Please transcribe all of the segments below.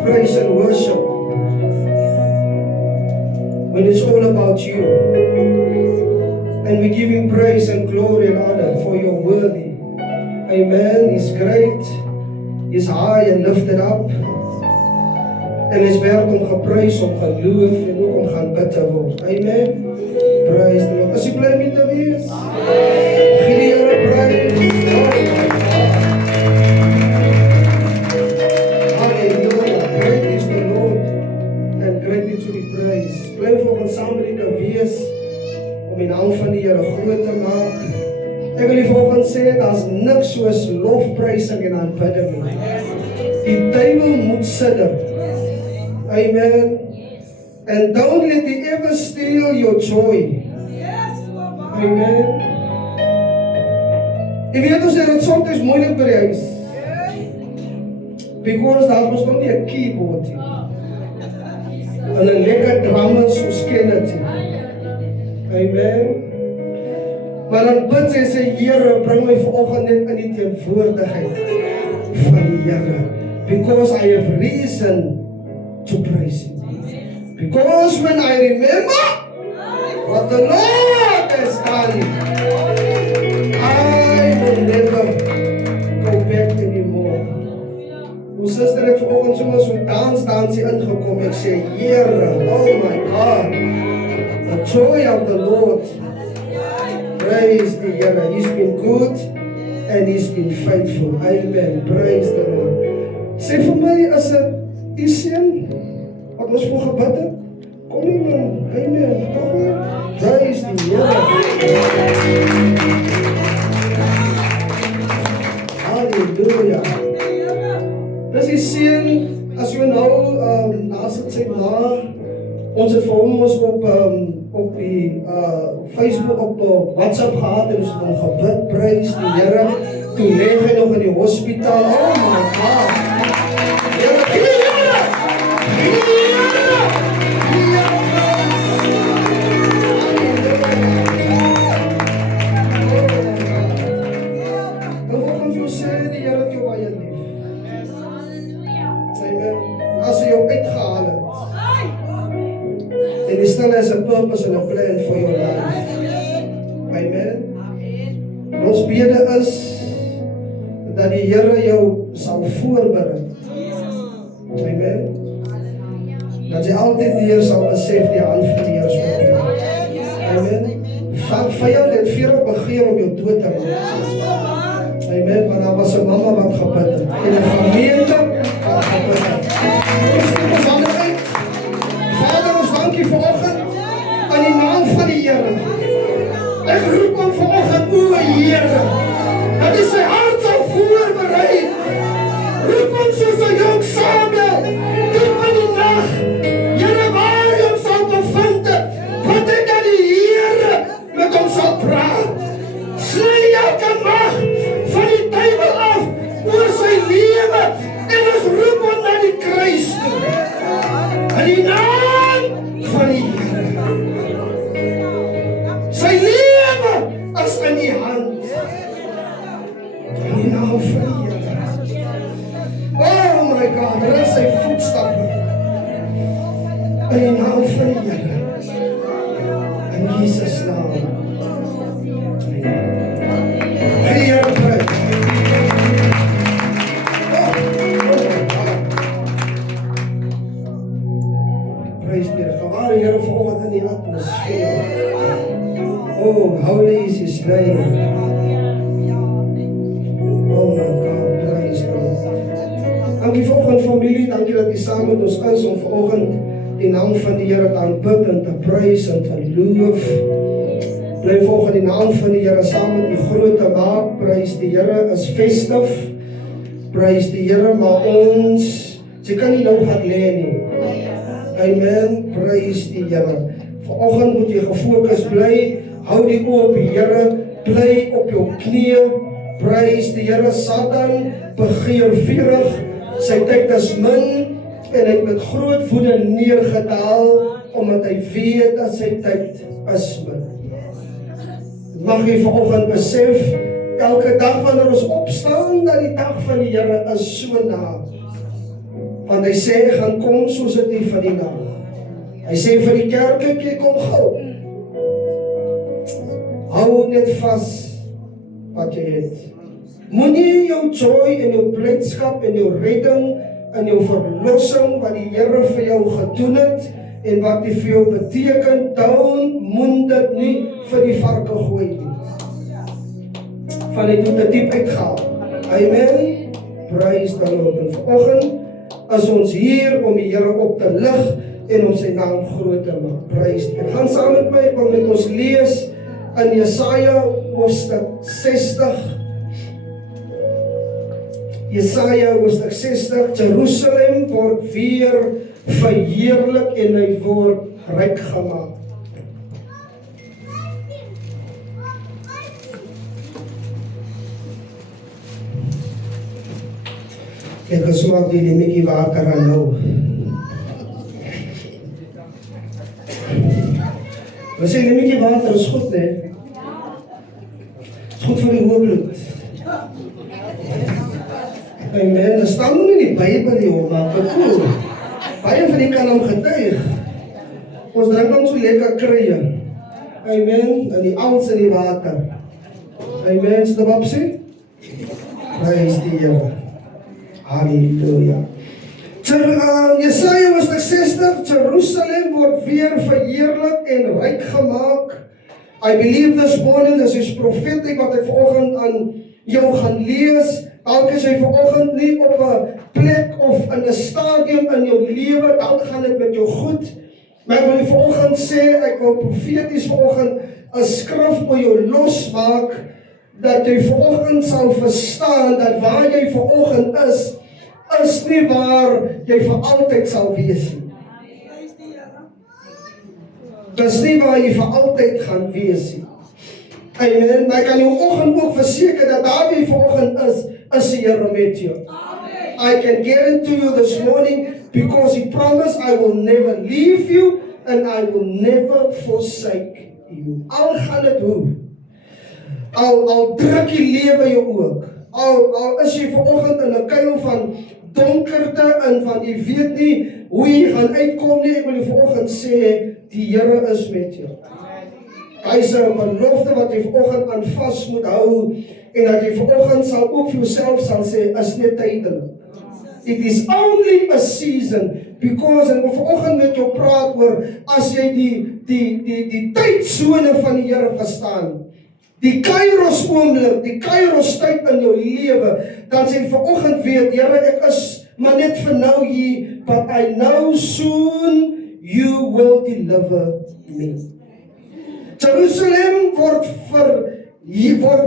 of praise and worship when it's all about you. And we give Him praise and glory and honor for your worthy. Amen. He's great. He's high and lifted up. En is werd om geprys, om geloof en ook om gaan bid te word. Amen. Praise the Lord. As jy bly met te wees. Gee die Here prys. Hallelujah. Great is the Lord and greatly to be praised. Bly volgens saam met te wees om die naam van die Here groot te maak. Ek wil die volgende sê, daar's niks soos lofprysing en aanbidding nie. Die duiwel moet sidder. Amen. And don't let the ever steal your joy. Amen. Jy weet ons dit soms moeilik by die huis. Because daar was nog nie 'n keyboard nie. En 'n lekker drama soos ken dit. Amen. Maar dan bid sy sê, Here, bring my vanoggend net in die teenwoordigheid van die Here. Because I have reason to praise Him. Because when I remember what the Lord has done, I will never go back anymore. Ons sister het vanoggend sommer so dansie ingekom. Ek sê, Here, oh my God, the joy of the Lord. Praise the Here. He's been good and He's been faithful. Amen. Praise the Lord. Sê vir my, as die seun wat ons voor gebid het, kom nie man, amen, toch nie? Praise die Here. Halleluja. Dis die seun, as jy nou, as het sê maar, ons het vir hom ons op die Facebook, op WhatsApp gehad, en ons het hom gebid, praise die Here, toe leef hy nog in die hospitaal, oh my God. Here, has a purpose and a plan for your life. Amen. Ons bede is dat die Here jou sal voorberei. Amen. Dat jy altyd die Here sal besef die hand van die Here is op jou. Amen. Vyand het veel begeer om jou dood te maak. Amen. Maar daar was 'n mamma wat gebid het. En 'n gemeente wat gebid het. Ons steek ons hande uit. Vader, ons dankie vanoggend in die naam van die Here. Ek roep hom vanoggend, o Here, dat hy sy hart sal voorberei. Roep hom soos 'n jong Samuel, diep in die nag. Here, waar hy hom sal bevind het, wat ek aan die Here met hom sal praat. Sny elke mag van die duiwel af oor sy lewe en ons roep hom na die kruis toe. In die naam van die Here. Sy lewe is in die hand. In die naam van die Here. Oh my God, daar is sy voetstappe. In die naam van die Here. In Jesus naam. Hey, Here, pray. Oh my God. Praise the Lord. Gewaar die Here vanoggend in die atmosfeer. Oh, holy is His name. Oh my God, praise the Lord. Dankie vanoggend familie, dankie dat jy saam met ons is om vanoggend die naam van die Here te aanbid en te prys en te loof. Bly vanoggend die naam van die Here saam met die groot te maak. Prys die Here is festive. Prys die Here, maar ons sy kan nie nou gaan lê nie. Amen. Prys die Here. Vanoggend moet jy gefokus bly. Hou die oë op die Here, bly op jou knieë. Prys die Here. Satan begeer vurig. Sy tyd is min en hy het met groot woede neergedaal omdat hy weet dat sy tyd is min. Mag jy vanoggend besef, elke dag wanneer ons opstaan, dat die dag van die Here is so na. Want hy sê, gaan kom soos dit die van die nag. Hy sê vir die kerk, jy kom gou. Hou net vas wat jy het. Moenie jou joy en jou blydskap en jou redding en jou verlossing wat die Here vir jou gedoen het en wat die vir jou beteken, moet dit nie vir die varke gooi nie. Van hy doet dit diep uitgehaal. Amen. Praise the Lord. En vanoggend is ons hier om die Here op te lig en om sy naam groot te maak. Praise. En gaan saam met my, kom met ons lees in Jesaja hoofstuk 60. Jesaja hoofstuk 60, Jerusalem word weer verheerlik en hy word ryk gemaak. Ek gesmaak die limiekie water aan nou. We sê limiekie water is goed, nee? Is goed vir die hoëbloed. Amen, dat staan nog in die Bijbel, joh, maar cool. Baie van die kan hom getuig. Ons drink hom so lekker kruie. Amen, en die ounce in die water. Amen, is dit op sê? Praise die Here. Halleluja. Jesaja hoofstuk 60, Jerusalem word weer verheerlik en ryk gemaak. I believe this morning, this is prophetic wat ek vanoggend aan jou gaan lees. Dalk is jy vanoggend nie op 'n plek of in 'n stadium in jou lewe, dalk gaan dit met jou goed. Maar ek wil vanoggend sê, ek wil profeties vanoggend 'n skrif oor jou losmaak, dat jy vanoggend sal verstaan dat waar jy vanoggend is nie waar jy vir altyd sal wees nie. Dis nie waar jy vir altyd gaan wees nie. Amen. Maar ek kan jou oggend ook verseker dat daar wie vanoggend is die Here met jou. I can guarantee you this morning, because He promised, I will never leave you and I will never forsake you. Al gaan dit hoe. Al druk die lewe jou ook. Al is jy vanoggend in 'n kuil van donkerte en van jy weet nie hoe jy gaan uitkom nie, ek wil jy vanoggend sê, die Here is met jou. Hy is 'n belofte wat jy vanoggend aan vas moet hou en dat jy vanoggend sal ook vir jouself sal sê, is net tydelik. It is only a season, because en vanoggend met jou praat oor as jy die tydsone van die Here verstaan. Die Kairos oomblik, die Kairos tyd in jou lewe, dan sê jy vanoggend weet, Here, ek is maar net vir nou hier, but I know soon you will deliver me. Jerusalem word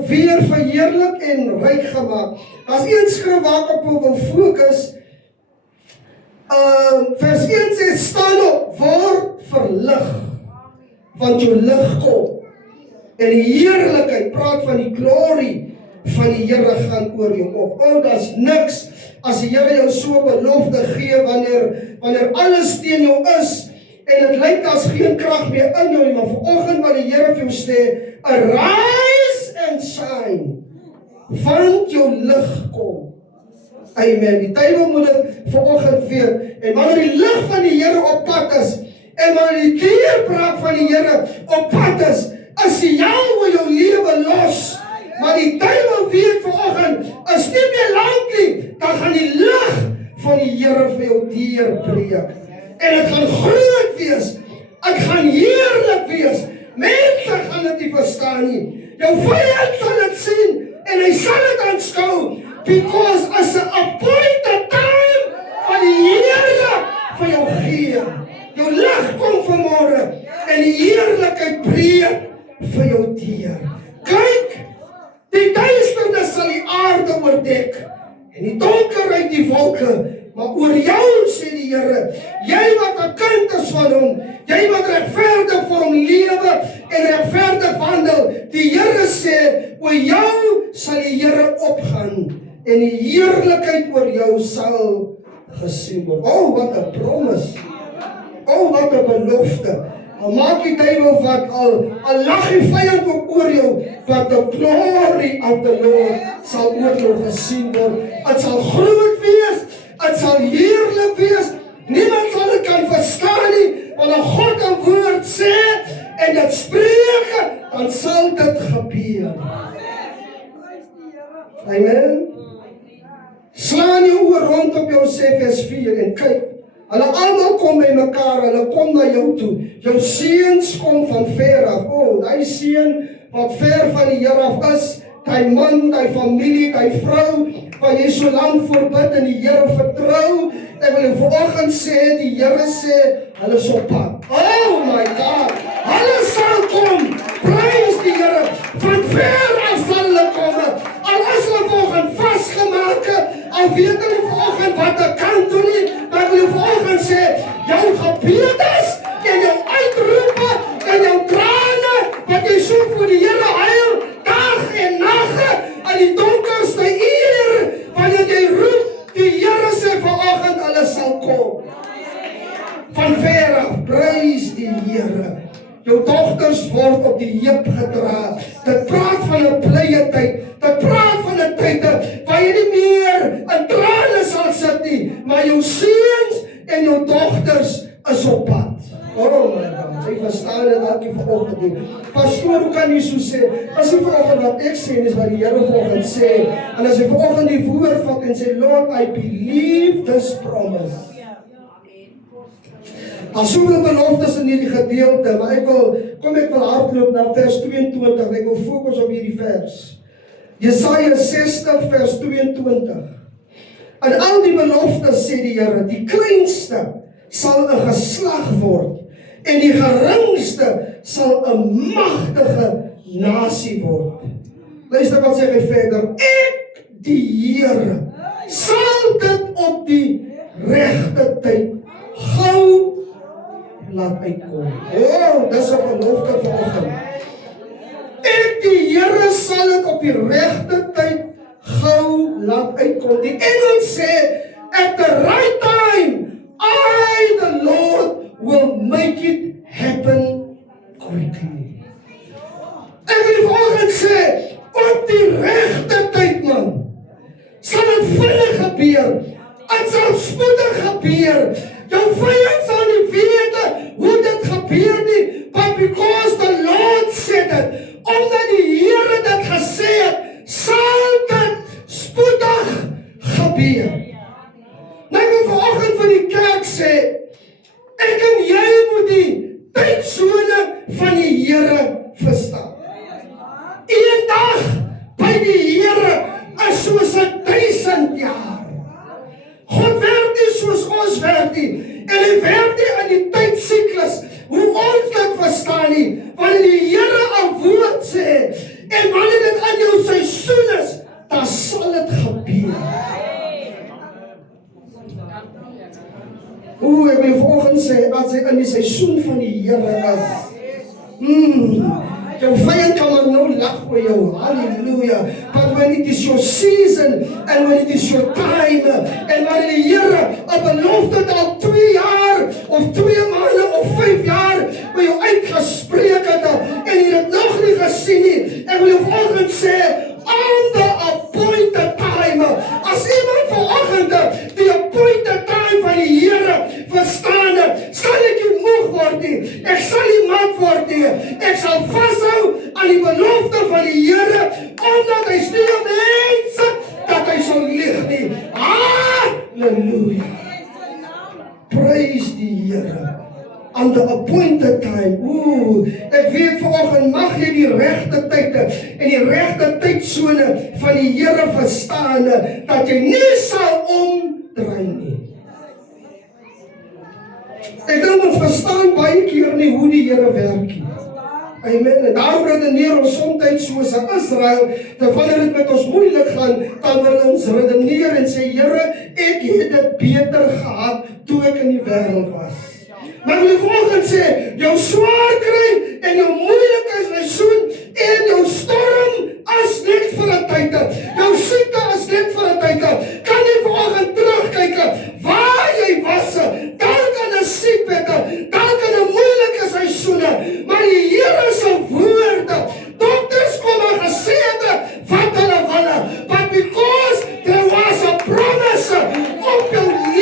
weer verheerlik en ryk gemaak. As een skrif waar ek op wil fokus, vers 1 sê, staan op, word verlig, want jou lig kom. En die heerlikheid, praat van die glory van die Here gaan oor jou op. Daar's niks as die Here jou so belofte gee wanneer alles teen jou is en dit lyk as geen krag meer in jou nie, maar vanoggend wat die Here vir jou sê, arise and shine, want jou lig kom. Amen. Die duiwel moet dit vanoggend weet. En wanneer die lig van die Here op pad is en wanneer die deurbraak van die Here op pad is die jou jou lewe los. Maar die duiwel weet vanoggend, is nie meer lank nie, dan gaan die lig van die Here vir jou deurbreek. En dit gaan groot wees. Dit gaan heerlik wees. Mense gaan dit nie verstaan nie. Jou vyand sal dit sien en hy sal dit aanskou, because as 'n appointed time van die Here vir jou gee. Jou lig kom vanmôre en die heerlikheid breek vir jou deur. Kyk, die duisternis sal die aarde oordek en die donkerheid die wolke, maar oor jou sê die Here, jy wat 'n kind is van hom, jy wat regverdig vir hom lewe en regverdig wandel, die Here sê, oor jou sal die Here opgaan en die heerlikheid oor jou sal gesien word. Wat 'n promise. Wat 'n belofte. Al maak die duiwel wat al lag die vyand ook oor jou, but the glory of the Lord sal oor jou gesien word. Het sal groot wees, het dit sal heerlik wees. Niemand sal dit kan verstaan nie, want as God 'n woord sê en dit spreek, dan sal dit gebeur. Amen. Slaan jou oor rond op jou sê vers 4 en kyk. Hulle almal kom by mekaar, hulle kom na jou toe. Jou seuns kom van ver af. Daai seun wat ver van die Here af is, daai man, daai familie, daai vrou, wat jy so lank voorbid en die Here vertrou. Ek wil vanoggend sê, die Here sê, hulle is op pad. Oh my God, hulle sal kom. Prys die Here. Van ver af sal hulle kom. Al is hulle vanoggend vasgemaak, al weet hulle vanoggend wat ek kan doen nie, maar ek wil vanoggend sê, jou gebedes en jou uitroepe en jou trane, wat jy so voor die Here huil, dag en nag, aan die donkerste uur, wanneer jy roep, die Here sê vanoggend, hulle sal kom. Van ver af, prys die Here. Jou dogters word op die heup gedra. Dit praat van 'n blye tyd. Dit praat van 'n tyd waar jy nie meer in trane sal sit nie, maar jou seuns en jou dogters is op pad. Oh my God, jy verstaan dit elke vanoggend nie. Pastoor, hoe kan jy so sê? As jy vanoggend wat ek sê, is wat die Here vanoggend sê. En as jy vanoggend die woord vat en sê, Lord, I believe this promise. Al soveel beloftes in hierdie gedeelte, maar ek wil hardloop na vers 22, ek wil fokus op hierdie vers. Jesaja 60 vers 22. En al die beloftes sê die Here, die kleinste sal 'n geslag word, en die geringste sal 'n magtige nasie word. Luister wat sê hy verder, ek die Here sal dit op die regte tyd gou laat uitkom. Dis 'n belofte vanoggend. Ek die Here sal dit op die regte tyd gou laat uitkom. Die engel sê, at the right time, I, the Lord, will make it happen quickly. Ek wil vanoggend sê, op die regte tyd, man, sal dit vinnig gebeur. Dit sal spoedig gebeur. Jou vyand sal nie weet hoe dit gebeur nie, but because the Lord said it, omdat die Here dit gesê het, sal dit spoedig gebeur. Nou ek wil vanoggend vir die kerk sê, ek en jy moet die tydsone van die Here verstaan. Een dag by die Here is soos 1000 jaar. God werk nie soos ons werk nie, en hy werk nie aan die tydsiklus, hoe ons dit verstaan nie, wanneer die Here 'n woord sê, en wanneer dit aan jou seisoen is, dan sal dit gebeur. Ek wil vanoggend sê, as jy in die seisoen van die Here is, jou vyand kan maar nou lag oor jou, hallelujah, but when it is your season, and when it is your time, en wanneer die Here 'n belofte al 2 jaar, of 2 maande, of 5 jaar, by jou uitgespreek het, en jy het nog nie gesien nie, en wil jou vanoggend sê, on the appointed time, as iemand vanoggend die appointed time van die Here verstaan, sal ek nie moeg word nie, ek sal nie mat word nie, ek sal vashou aan die belofte van die Here, omdat hy nie 'n mens dat hy sal lieg nie. Halleluja. Praise die Here. On the appointed time. Ek weet vanoggend mag jy die regte tyd en die regte tydsone van die Here verstaan, dat jy nie sal omdraai nie. Ek dink ons verstaan baie keer nie hoe die Here werk nie. Amen. En daarom redeneer ons soms soos Israel, dat wanneer dit met ons moeilik gaan, dan wil ons redeneer en sê, Here, ek het dit beter gehad toe ek in die wêreld was. Maar ek wil vanoggend sê, jou swaar kry en jou moeilike seisoen en jou storm is net vir 'n tyd. Jou siekte is net vir 'n tyd. Kan jy vanoggend terugkyk waar jy was, dalk in 'n siekbed, dalk in 'n moeilike seisoene, maar die Here se woord, dokters kom en gesê het wat hulle wil, but because there was a promise op jou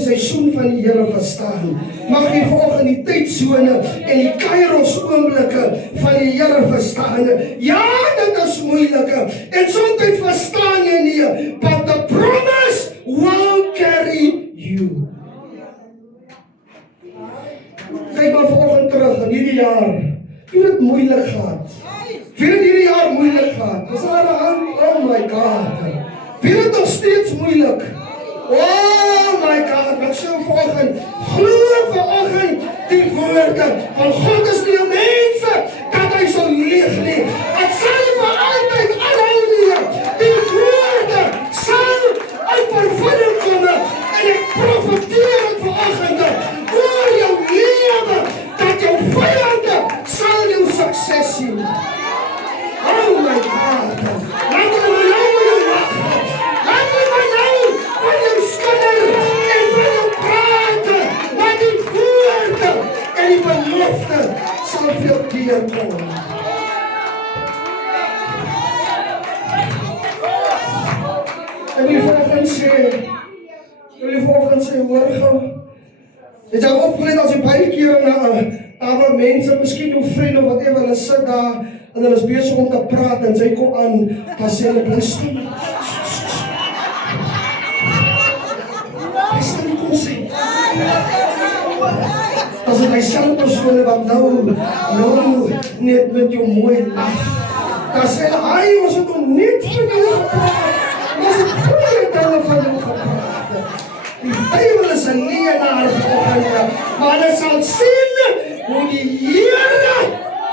die seisoen van die Here verstaan. Mag jy vanoggend die tydsone en die kairos oomblikke van die Here verstaan. Ja, dit is moeilike en soms verstaan jy nie, but the promise will carry you. Kyk maar vanoggend terug in hierdie jaar, wie het moeilik gehad? Wie het hierdie jaar moeilik gehad? Is daar 'n hand? Oh my God. Wie het nog steeds moeilik? Oh my God, ek sê vanoggend, glo vanoggend die woorde van God is nie 'n mense dat hy sal lieg nie. Dit sal vir altyd aanhou nie. Die woorde sal uit vervulling kom en ek profeteer dit vanoggend oor jou lewe dat jou vyande sal jou sukses sien. Oh my God. Laat hulle maar nou met jou wag. Laat hulle maar nou van jou skinder en van jou praat. Maar die woorde en die belofte sal vir jou deurkom. En die volgende sê, hoor gou. Het jy opgelet as jy baie keer na waar mense, miskien jou vriend of whatever, hulle sit daar en hulle is besig om te praat en sy kom aan, dan sê hulle, bly stil. Bly stil, kom sê. Dan is hy self persoon wat nou net met jou mooi lach. Dan sê hy, hy was het om net van jou gepraat. Was het goeie dinge van jou gepraat. Die Bybel is 'n leenaar vanoggend, maar hulle sal sien hoe die Here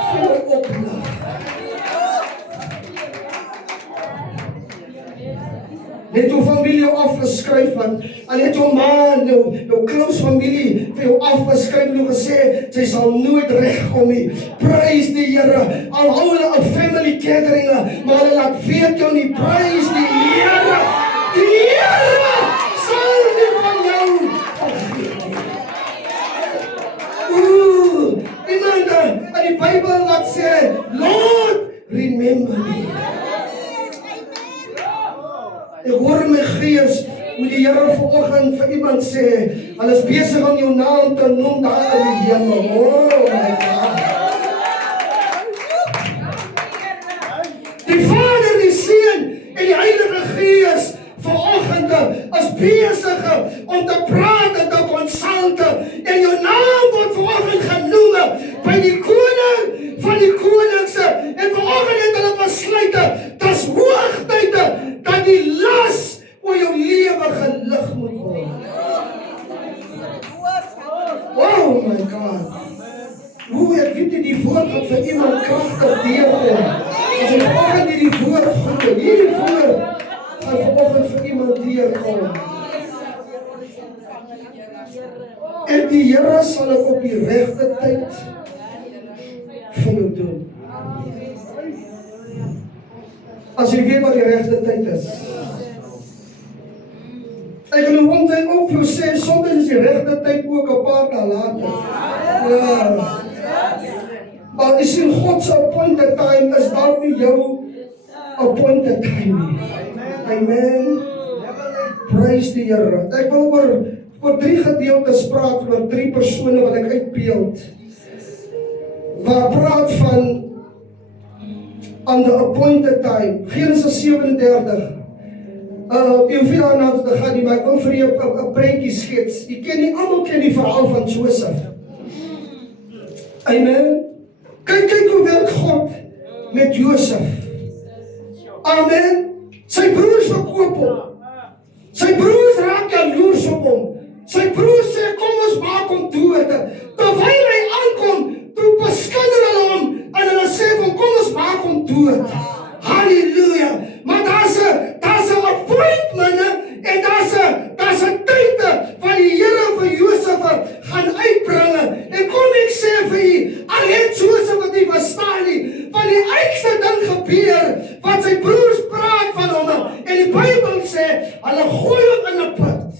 vir jou oplag. Net jou familie jou afgeskryf van, en net jou man, jou close familie vir jou afgeskryf en jou gesê, sy sal nooit regkom nie. Prys die Here, al hou hulle 'n family gathering, maar hulle laat weet jou nie, prys die Here. Die Here sal nie van jou afgeet nie. Iemand in die Bybel wat sê, Lord, remember me. Ek hoor in my gees hoe die Here vanoggend vir iemand sê, hulle is besig om jou naam te noem daar in die hemel. Oh my God. Die Vader, die Seun en die Heilige Gees vanoggend is besig om te praat en te consulte en jou naam word vanoggend genoem by die koning van die koningse en vanoggend het hulle besluit dat is hoogtyd dat die las oor jou lewe gelig moet word. Oh my God. Hoe ek weet die woord wat vir iemand kragtig deurkom. As ek vanoggend hierdie woord glo, hierdie woord gaan vanoggend vir iemand deurkom. En die Here sal ek op die regte tyd vir jou doen. As jy weet wat die regte tyd is. Ek kan nou omtrent ook vir jou sê, soms is die regte tyd ook 'n paar dae later. Ja. Maar is in God se appointed time is dalk nie jou appointed time nie. Amen. Praise die Here. Ek wil oor 3 gedeeltes praat, oor 3 persone wat ek uitbeeld. Waar praat van on the appointed time. Genesis 37. Jy hoef nie daarna te gaan nie, maar ek wil vir jou 'n prentjie skets. Almal ken die verhaal van Josef. Amen. Kyk hoe werk God met Josef. Amen. Sy broers verkoop hom. Sy broers raak jaloers op hom. Sy broers sê, kom ons maak hom dood. Terwyl hy aankom, toe beskinder hulle hom en hulle sê van kom ons maak hom dood. Halleluja. Maar daar's 'n appointment en daar's 'n tyd van die Here vir Josef gaan uitbring. En kom ek sê vir u, al het Josef wat nie verstaan nie, van die uitste ding gebeur wat sy broers praat van hom en die Bybel sê hulle gooi hom in 'n put.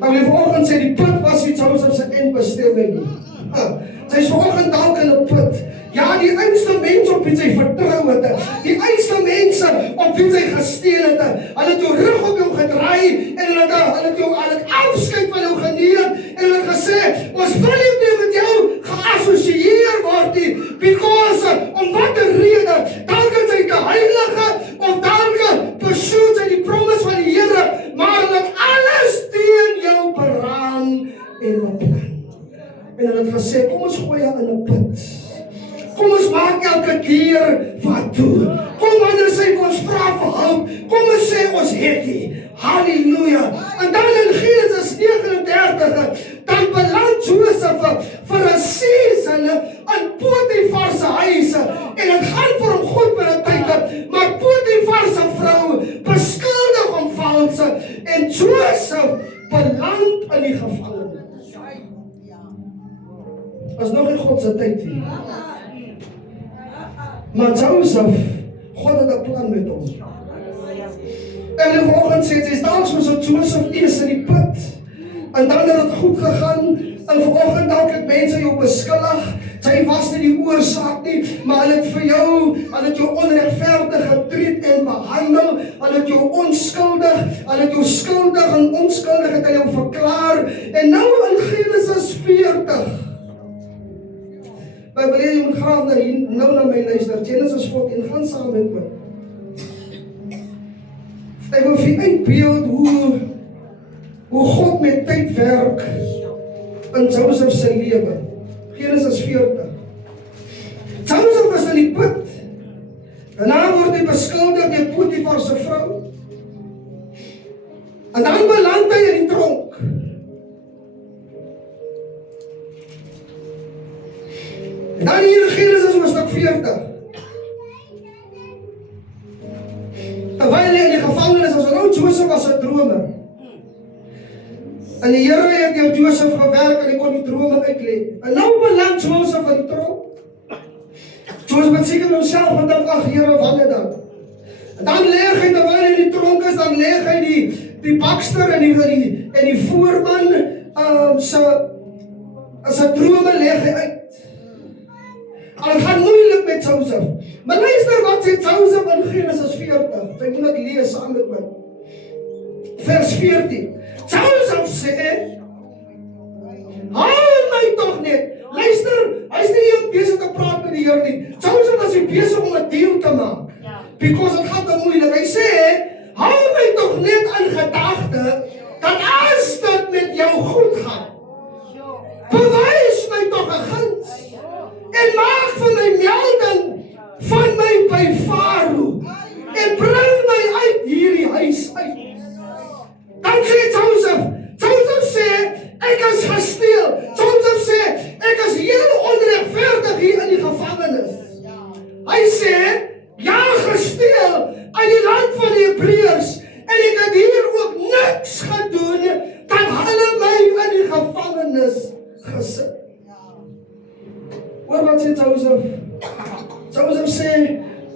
Nou die vanoggend sê die put was nie Josef se eindbestemming nie. Sy is vanoggend dalk in 'n put Ja, die einste mense op wie sy vertrou het, die einste mense op wie sy gesteel het, hulle het jou rug op jou gedraai, en hulle het afskeid van jou geneem, en hulle het gesê, ons wil nie met jou geassosieer word nie, because, om wat die rede, dalk is hy te heilige, of dalk pursuit sy die promise van die Here, maar hulle het alles teen jou beraam en beplan. En hulle het gesê, kom ons gooi jou in 'n put. Kom ons maak elke keer wat toe. Kom wanneer sy ons vra vir hulp, kom ons sê ons het die. Halleluja. En dan in Genesis 39, dan beland Josef vir 'n season in Potifar se huis. En dit gaan vir hom goed vir 'n tyd, maar Potifar se vrou beskuldig hom vals en Josef beland in die gevangenis. Was nog in God se tyd hier. Maar Josef, God het 'n plan met hom. En die volgende sê, sy is dalk soos Josef is in die put. En dan het het goed gegaan. En vanoggend dalk het mense jou beskuldig. Sy was nie die oorsaak nie, maar hulle het vir jou, hulle het jou onregverdig getreed en behandel. Hulle het jou onskuldig, hulle het jou skuldig en onskuldig het hulle jou verklaar. En nou in Genesis 40. Maar wil jy moet graag nou na my luister. Genesis 14, gaan saam met my. Ek wil vir u uitbeeld hoe God met tyd werk in Josef se lewe. Genesis 40. Josef was in die put. Daarna word hy beskuldig deur Potifar se vrou. En dan beland hy in die tronk. En dan hier in Genesis hoofstuk 40. Terwyl hy in die gevangenis was, nou Josef was 'n dromer. En die Here het deur Josef gewerk en hy kon die drome uitlê. En nou beland Josef in die tronk. Josef het seker homself gedink, ag Here, wanneer dan? En dan lê hy terwyl hy in die tronk is, dan lê hy die bakster en die voorman se drome lê hy uit. En het gaan moeilik met Josef. Maar luister wat sê Josef in Genesis 40. Jy moet dit lees saam met my. Vers 14. Josef sê, hou my tog net. Luister, hy is nie hier besig te praat met die Here nie. Josef was hier besig om 'n deal te maak. Because het gaat te moeilik. Hy sê, hou my tog net in gedagte, dat as dit met jou goed gaan, bewys my tog 'n guns. En maak vir my melding van my by Farao en bring my uit hierdie huis uit. Dan sê Josef sê, ek is gesteel. Josef sê, ek is heel onregverdig hier in die gevangenis. Hy sê, ja, gesteel uit die land van die Hebreërs en ek het hier ook niks gedoen dat hulle my in die gevangenis gesit. Hoor wat sê Josef? Josef sê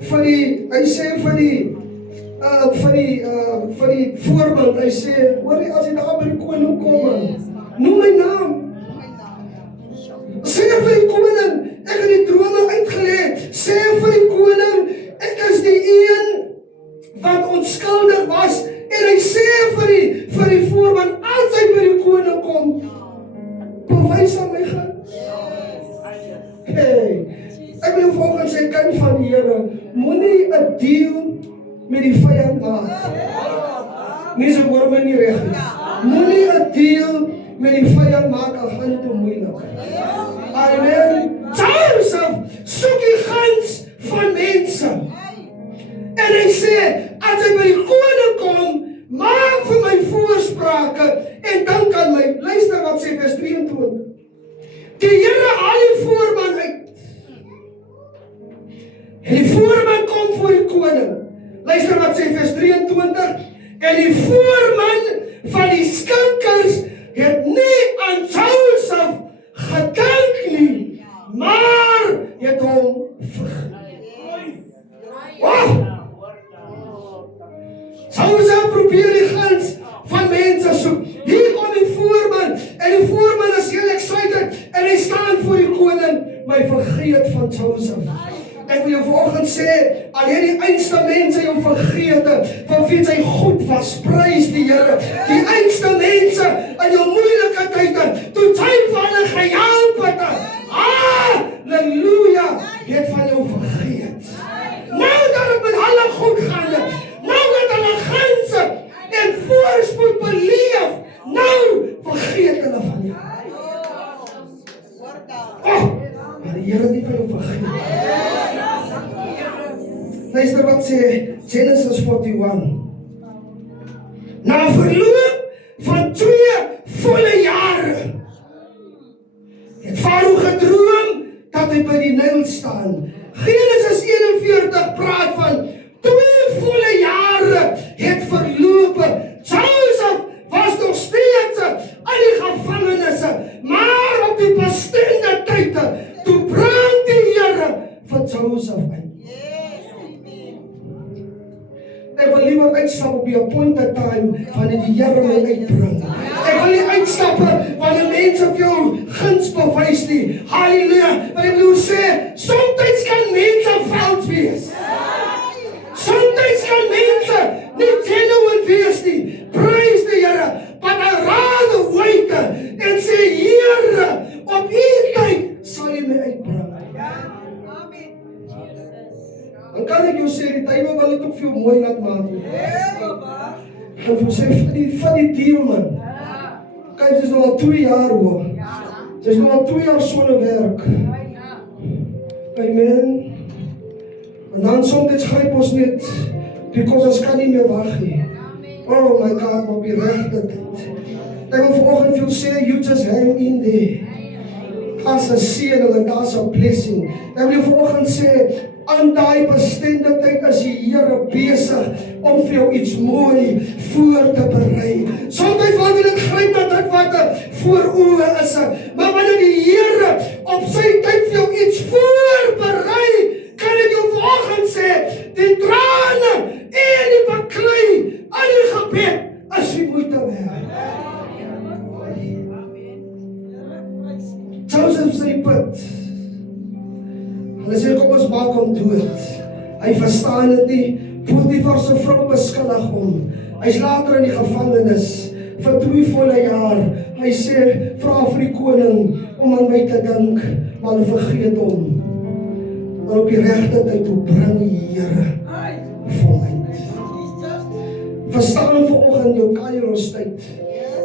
van die voorbeeld, hy sê, hoor jy, as jy daar by die koning kom, noem my naam. Sê vir die koning, ek het die drome uitgelê. Sê vir die koning, ek is die een wat onskuldig was. En hy sê vir die voorman, as hy by die koning kom, bewys aan my guns. Hey, ek wil volgens sê, kind van die Here, moenie 'n deal met die vyand maak. Nie so hoor my nie reg nie. Moenie 'n deal met die vyand maak, al gaan dit te moeilik. Amen. Josef soek die guns van mense. En hy sê, as hy by die koning kom, maak vir my voorsprake en dan kan my, luister wat sê vers 23. Die Here haal die voorman uit. En die voorman kom voor die koning. Luister wat sê vers 23. En die voorman van die skinkers het nie aan Josef gedink nie, maar het hom vergeet. Josef probeer die guns van mense soek. Hier kom die voorman en die voorman is heel excited en hy staan voor die koning. my vergeet van Joseph. Ek wil jou vanoggend sê, al het die einste mense jou vergeet, van wie sy goed was, prys die Here. Die einste mense in jou moeilike tye, toe jy van hulle gehelp het, halleluja, het van jou vergeet. Nou dat het met hulle goed gaan, nou dat hulle gunste en voorspoed beleef, nou vergeet hulle van jou. Maar die Here het nie van jou vergeet. Luister wat sê Genesis 41. Na verloop van 2 volle jare het Farao gedroom dat hy by die Nyl staan. Genesis 41 praat van 2 volle jare het verloop. Joseph was nog steeds in die gevangenis, maar op die bestemde tyd toe bring die Here vir Joseph uit. Ek wil liever uitstap op die appointed time wanneer die Here my uitbring. Ek wil nie uitstap wanneer mense vir jou guns bewys nie. Halleluja. Maar ek wil sê, soms kan mense fout wees. Soms kan mense nie genuine wees nie. Prys die Here. But I rather wait en sê, Here, op U tyd sal U my uitbring. Dan kan ek jou sê, die duiwel wil dit ook vir jou mooi laat maak. En vir sê, van die deel man. Kijk, het is nog al 2 jaar hoor. Het is nog al 2 jaar sonder werk. Amen. En dan soms gryp ons net, because ons kan nie meer wag nie. Oh my God, maar op die regte tyd. Ek wil vanoggend vir jou sê, you just hang in there. As 'n seëning en daar's 'n blessing. Ek wil jou vanoggend sê, aan daai bestemde tyd is die Here besig om vir jou iets mooi voor te berei. Soms wil dit gryp na dit wat voor oë is, maar wanneer die Here op sy tyd vir jou iets voorberei, kan ek jou vanoggend sê, die trane en die baklei en die gebed is die moeite werd. Joseph sê die put. Hulle sê, kom ons maak hom dood. Hy verstaan dit nie. Potifar se vrou beskuldig hom. Hy's later in die gevangenis vir 2 volle jaar. Hy sê, vra vir die koning om aan my te dink, maar hulle vergeet hom. Maar op die regte tyd toe bring die Here voluit. Verstaan vanoggend jou Kairos tyd.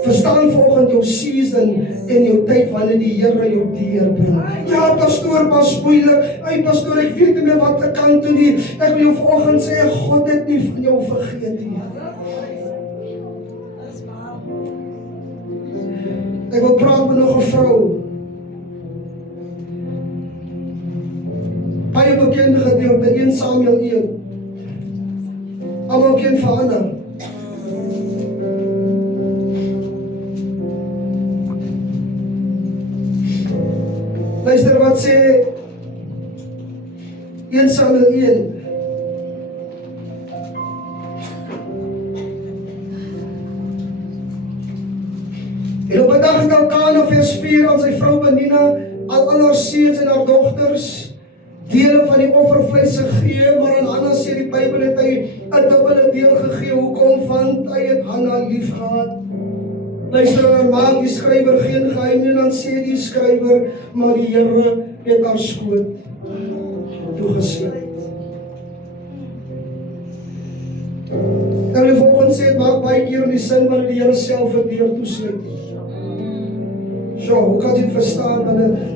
Verstaan vanoggend jou season en jou tyd wanneer die Here jou deurbring. Ja, pastoor, pas moeilik. Hey pastoor, ek weet nie meer wat ek kan doen nie. Ek wil jou vanoggend sê, God het nie van jou vergeet nie. Ek wil praat met nog 'n vrou. Baie bekende gedeelte 1 Samuel 1. Almal ken vir Hanna. Luister wat sê 1 Samuel 1. En op 'n dag het Elkana vers 4 aan sy vrou Penina al haar seuns en haar dogters dele van die offervleis gegee, maar aan Hanna sê die Bybel het hy 'n dubbele deel gegee. Hoekom? Want hy het Hanna lief gehad. Luister, maak die skrywer geen geheim nie, dan sê die skrywer, maar die Here het haar skoot toegesluit. Nou die volgende sê, het maak baie keer in die sin, wanneer die Here self 'n deur toesluit. So, hoe kan jy dit verstaan,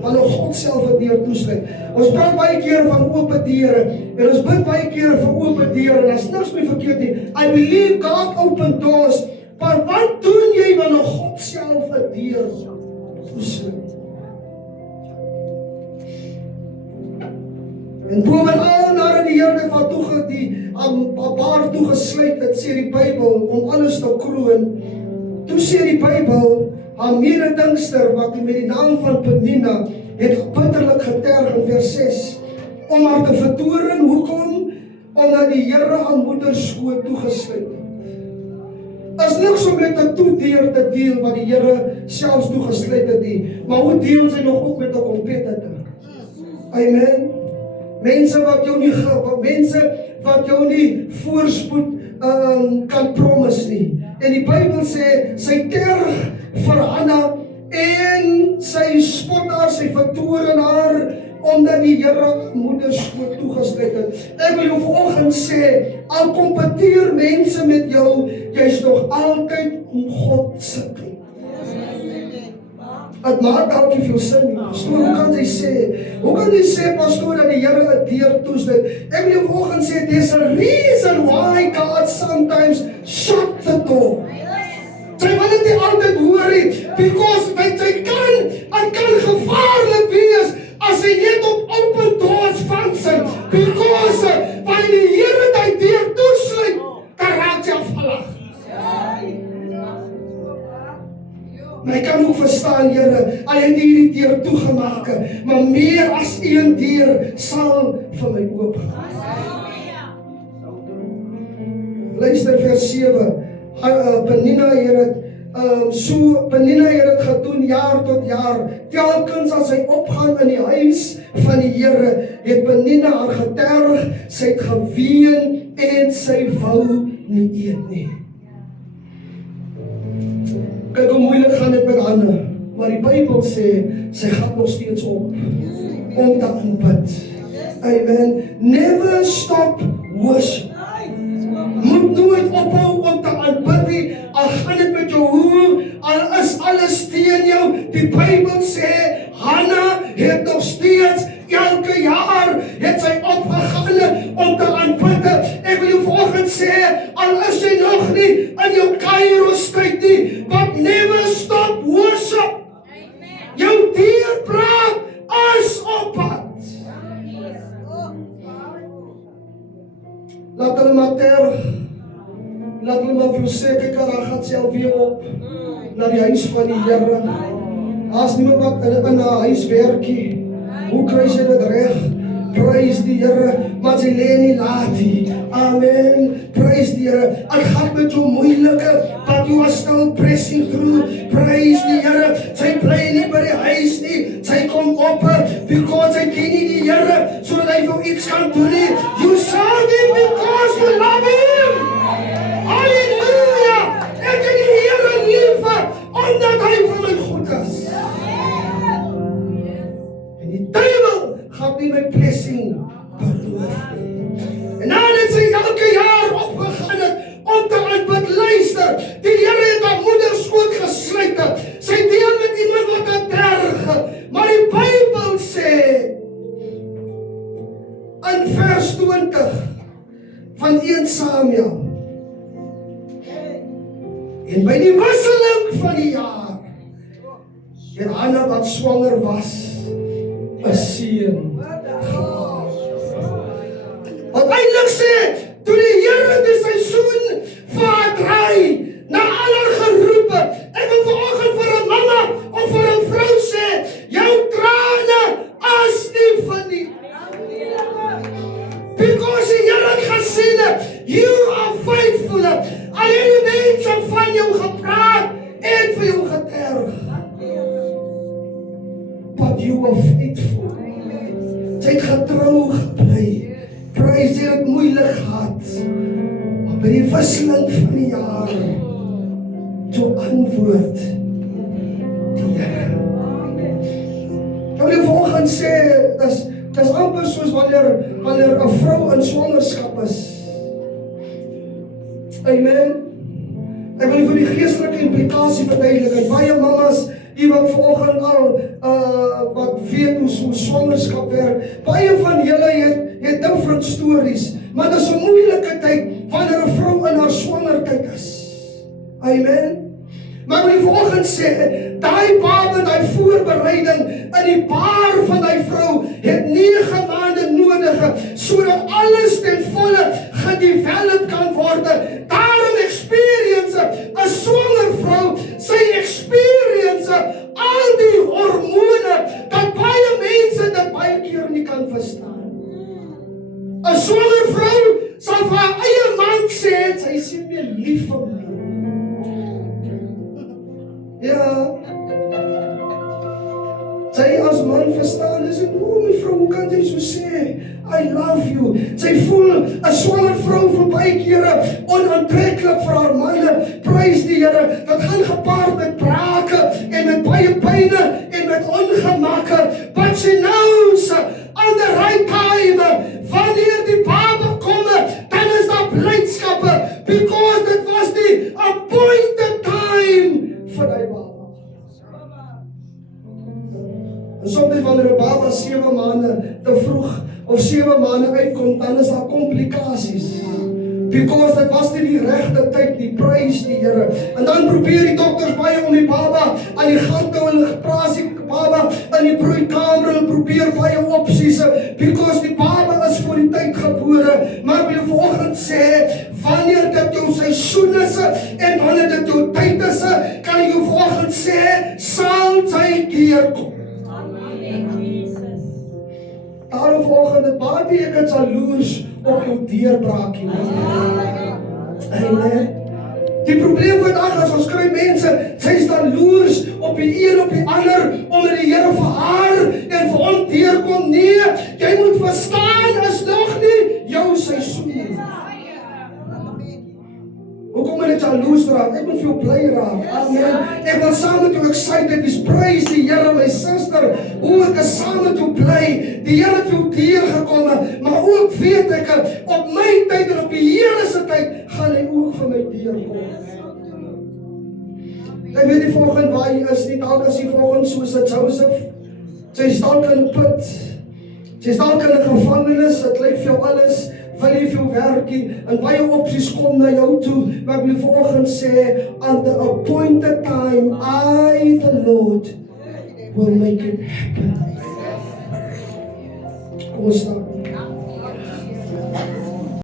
wanneer God self 'n deur toesluit? Ons praat baie keer van open deure, en ons bid baie keer vir open deure, en as niks mee verkeerd nie, I believe God open doors, maar wat doen jy wanneer God self 'n deur toesluit? En bovenal nadat die Here wat die baar toegesluit het, sê die Bybel, om alles te kroon, toe sê die Bybel, haar mededingster, wat met die naam van Penina, het bitterlik geterg in vers 6, om haar te vertoren. Hoekom? Omdat die Here haar moeder skoot toegesluit het. Is niks om met 'n toedeur te deel wat die Here selfs toegesluit het nie, maar hoe deel sy nog ook met 'n competitor? Amen. Mense wat jou nie voorspoed kan promise nie. En die Bybel sê, sy terg vir Hanna en sy spot haar, sy vertoren haar, omdat die Here moederskoot toegesluit het. Ek wil jou vanoggend sê, al kompeteer mense met jou, jy's nog altyd om God se kind. Het maak dalk nie veel sin nie. Pastoor, hoe kan jy sê, pastoor, dat die Here 'n deur toesluit? Ek wil jou vanoggend sê, there's a reason why God sometimes shut the door. Sy wil dit nie altyd hoor nie, because hy kan gevaarlik wees as hy net op open doors function, because wanneer die Here die deur toesluit, dan raak jy afgelag. Maar ek kan ook verstaan, Here, al het hierdie deur toegemaak, maar meer as een deur sal vir my oopgaan. Luister vers 7. Penina het dit gedoen jaar tot jaar. Telkens as hy opgaan in die huis van die Here, het Penina haar geterg, sy het geween en sy wou nie eet nie. Kyk hoe moeilik gaan dit met Hanna, maar die Bybel sê, sy gaan nog steeds op, om te aanbid. Amen. Never stop worship. Moet nooit ophou om te aanbid nie, al gaan dit met jou hoe, al is alles teen jou. Die Bybel sê, Hanna het nog steeds, elke jaar het sy opgegaan om te aanbid. Ek wil jou vanoggend sê, al is jy nog nie in jou Kairos tyd nie, but never stop worship. Jou deurbraak is op pad. Laat hulle maar terg. Laat hulle maar vir jou sê, kyk, haar gaan self weer op na die huis van die Here. As niemand wat in haar huis werkie, hoe kry sy dit reg? Prys die Here, maar sy lê nie laat nie. Amen. Prys die Here. Al gaan met jou moeilike, but you are still pressing through. Prys die Here. Sy bly nie by die huis nie. Sy kom op, because sy ken nie die Here, sodat hy vir iets kan doen nie. You serve him because you love him. Halleluja. Ek het die Here lief, omdat hy vir my goed is. En die duiwel gaan nie my blessing beroof nie. En nadat sy elke jaar opgegaan het om te aanbid, luister, die Here het haar moederskoot gesluit. Sy deel met iemand wat haar terg. Maar die Bybel sê in vers 20 van 1 Samuel, en by die wisseling van die jaar, en Hanna wat swanger was, 'n seun. Wat eintlik sê, toe die Here die seisoen vir haar draai, na al haar geroepe, ek wil vanoggend vir 'n mamma of vir 'n vrou sê, jou trane as nie van die, because die Here het gesien, you are faithful, al het die mense van jou gepraat, en vir jou geterg, but you are faithful. Sy het getrou gebly. Prys jy het moeilik gehad, maar by die wisseling van die jaar, toe antwoord die Here. Ek wil jou vanoggend sê, dis amper soos wanneer 'n vrou in swangerskap is. Amen. Ek wil vir die geestelike implikasie verduidelik. Baie mamas, die wat vanoggend al wat weet hoe swangerskap werk, baie van julle het different stories, maar dit is 'n moeilike tyd wanneer 'n vrou in haar swangertyd is. Amen. Maar wil die vanoggend sê, daai baba, daai voorbereiding in die baar van daai vrou het 9 maande nodig, sodat alles ten volle gedevelop kan word. Daarom experience 'n swanger vrou, sy experience al die hormone, dat baie mense dit baie keer nie kan verstaan. 'n Swanger vrou sal vir haar eie man sê, sy is nie meer lief vir my. Ja. Sy as man verstaan is en mevrou, hoe kan jy so sê? I love you. Sy voel 'n swanger vrou voel baie kere onaantreklik vir haar manne. Prys die Here. Dit gaan gepaard met brake en met baie pyne en met ongemakke. But she knows on the right time, wanneer die baba kom, dan is daar blydskappe, because dit was die appointed time vir die baba. En soms wanneer 'n baba 7 maande te vroeg of 7 maande uitkom, dan is daar komplikasies. Because dit was nie die regte tyd nie, prys die Here. En dan probeer die dokters baie om die baba aan die gang te hou, hulle geplaas die baba in die broeikamer, hulle probeer baie opsies, because die baba is voor die tyd gebore. Maar ek wil vanoggend sê, wanneer dit jou seisoen is, en wanneer dit jou tyd is, kan ek jou vanoggend sê, sal sy deurkom. Daarom vanoggend, het baie ek het jaloers op jou deurbraakie. Amen. Die probleem vandag is, ons kry mense, sy is jaloers op die een op die ander, omdat die Here vir haar en vir hom deurkom. Nee, jy moet verstaan, is nog nie jou seisoen nie. Hoekom moet ek jaloers raak? Ek moet vir jou bly raak. Amen. Ek wil saam met jou excited wees. Prys die Here, my suster. Hoe ek is saam met jou bly. Die Here het vir jou deurgekom, maar ook weet ek, op my tyd en op die Here se tyd, gaan hy ook vir my deurkom. Ek weet nie volgende waar jy is nie, dalk as jy volgende soos het Joseph, sy is dalk in 'n put, sy is dalk in 'n gevangenis, het lyk vir jou alles, wil jy vir jou werkie, en baie opsies kom na jou toe, maar ek wil vanoggend sê, on the appointed time, I, the Lord, will make it happen. Kom ons staan.